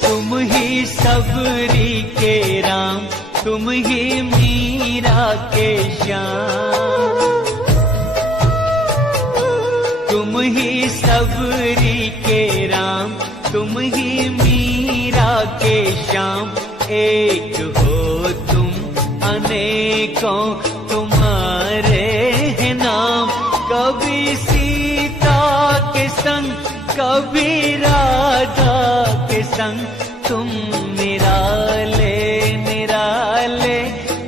तुम ही सबरी के राम, तुम ही मीरा के श्याम। तुम ही सबरी के राम, तुम ही मीरा के श्याम। एक हो तुम अनेकों, तुम्हारे हैं नाम। कभी सीता के संग, कभी राधा के संग, तुम निराले निराले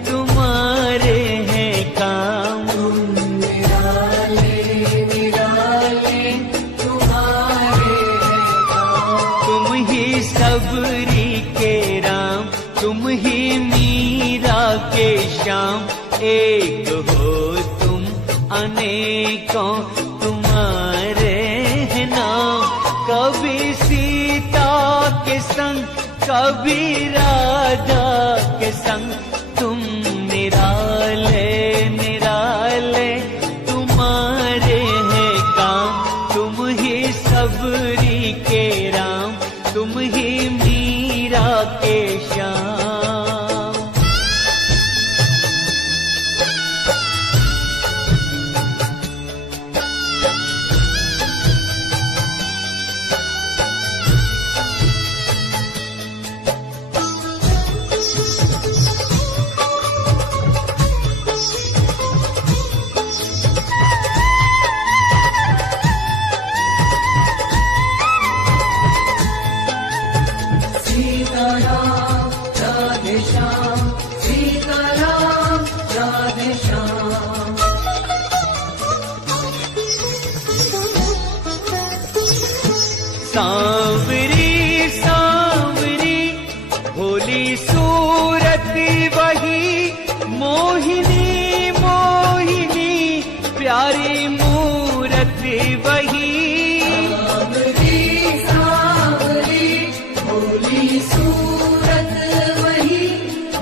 तुम्हारे हैं काम। निराले निराले तुम्हारे हैं काम। तुम ही सबरी के राम, तुम ही मीरा के श्याम। एक हो तुम अनेकों, तुम्हारे हैं नाम। कभी सीता के संग, कभी राधा के संग, तुम निराले निराले तुम्हारे हैं काम। तुम ही सबरी के राम, तुम ही मीरा के श्याम। सीताराम राधे श्याम, सीताराम राधे श्याम। सांवरी सांवरी भोली सूरत वही, मोहिनी मोहिनी प्यारी मूरत वही। सांवरी सांवरी भोली सूरत वही,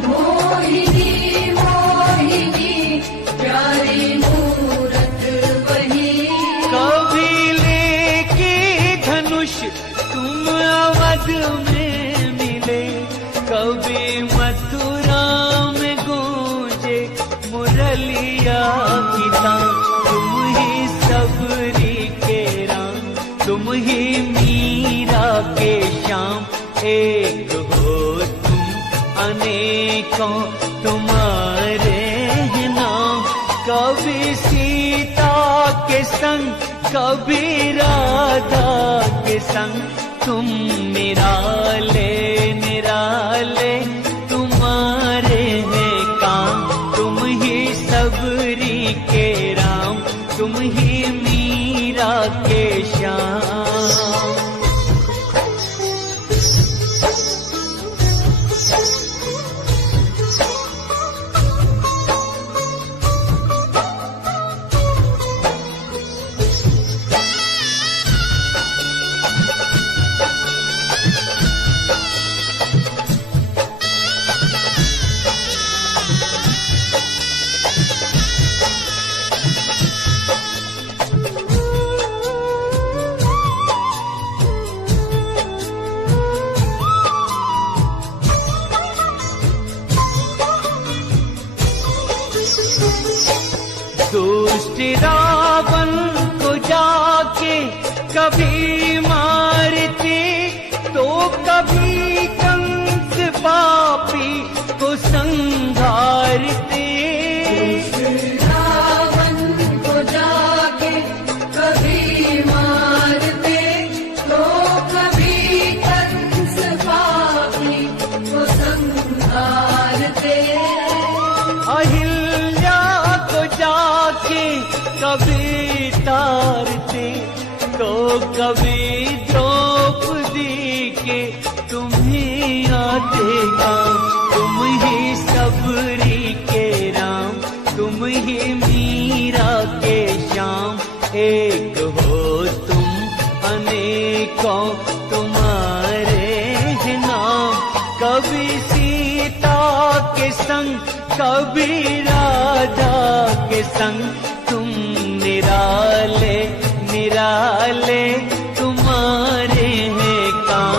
मोहिनी मोहिनी प्यारी मूरत वही। कभी लेके धनुष तुम अवध में मिले, कभी मथुरा में गूंजे मुरलिया की तान। तुम ही सबरी के राम, तुम ही मीरा के श्याम। एक हो तुम अनेकों, तुम्हारे हैं नाम। कभी सीता के संग, कभी राधा के संग, तुम निराले निराले तुम्हारे हैं काम। तुम ही सबरी के राम, तुम ही मीरा के श्याम। दुष्ट रावण को जाके कभी मारते, तो कभी कंस पापी को संघारते। रावण को जाके कभी मारते, तो कभी कंस पापी को संहारते। अहिल्या को जाके कभी तारते, तो कभी द्रौपदी के तुम्हें आते काम। तुम ही सबरी के राम, तुम ही मीरा के श्याम। एक हो तुम अनेकों, तुम्हारे हैं नाम। कभी सीता के संग, कभी राधा के संग, तुम निराले निराले तुम्हारे हैं काम।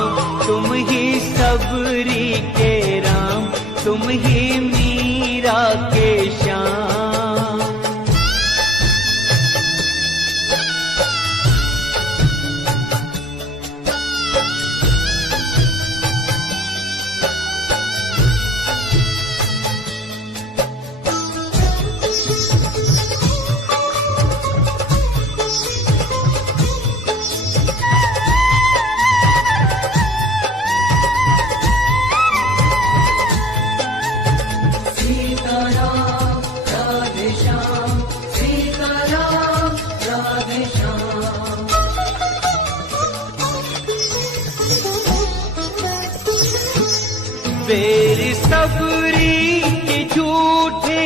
बेर सबरी के झूठे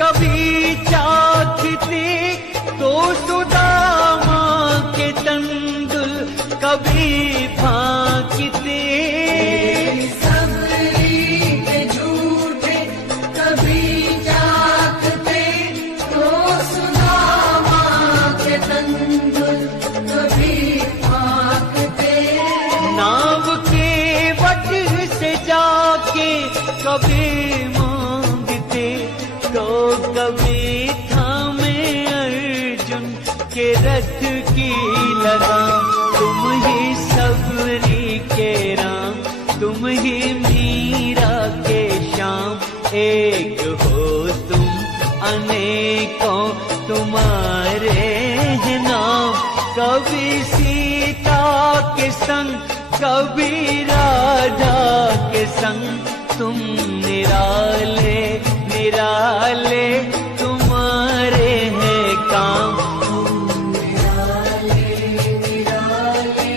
कभी चाखते तो सुदामा के तंदुल कभी फांकते। सबरी के झूठे कभी चाखते तो सुदामा के तंदुल कभी फांकते। नाव के वट से जाके कभी मांगते तो कभी थामे अर्जुन के रथ की लगाम। तुम ही सबरी के राम, तुम ही मीरा के श्याम, एक हो तुम अनेकों तुम्हारे हैं नाम। कभी सीता के संग कभी राधा के संग तुम निराले निराले तुम्हारे हैं काम। निराले निराले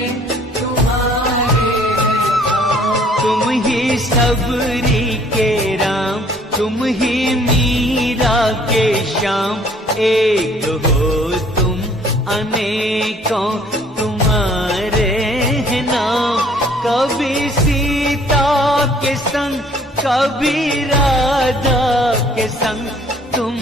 तुम्हारे हैं काम। तुम ही सबरी के राम, तुम ही मीरा के श्याम, एक हो तुम अनेकों तुम्हारे हैं नाम। कभी सीता के संग कभी राधा के संग तुम